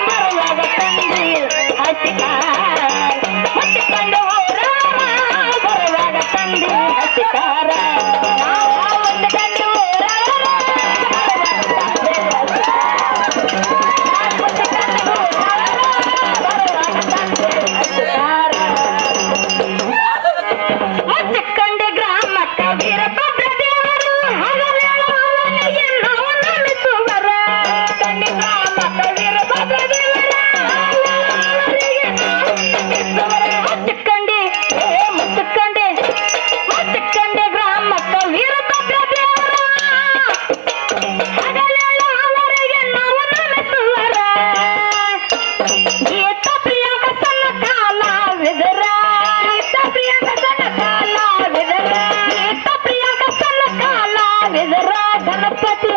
ಬರುವಾಗ ತಂದಿ ಹಸಿಕಾರ ಮುಚ್ಚಿಕೊಂಡು ರಾಮ ಬರುವಾಗ ತಂದಿ ಹಸಿಕಾರ ಒಂದು ಗಂಡು ಮುಚ್ಚಿಕೊಂಡೆ ಗ್ರಾಮಕ್ಕ ವೀರಭದ್ರ ದೇವರು ಹಗಲೆಲ್ಲ ನಾವು ನಮಿಸುವರ ಕಂಡೆ ಗ್ರಾಮಕ್ಕ ವೀರಭದ್ರ ದೇವರ ಮುಚ್ಚಿಕೊಂಡೆ ಗ್ರಾಮಕ್ಕ ವೀರಭದ್ರ ದೇವರ ಹಗಲೆಲ್ಲ ಅವರಿಗೆ ನಾವು ನಮಿಸುವರ ಗೀತ ಪ್ರಿಯಾಂಕ ಸಣ್ಣ ಕಾಲಾವಿದರ ಗೀತ ಪ್ರಿಯಾಂಕ ಸಣ್ಣ ಕಾಲಾವಿದರ ಗೀತ ಪ್ರಿಯಾಂಕ ಸಣ್ಣ ಕಾಲಾವಿದರ ಗಣಪತಿ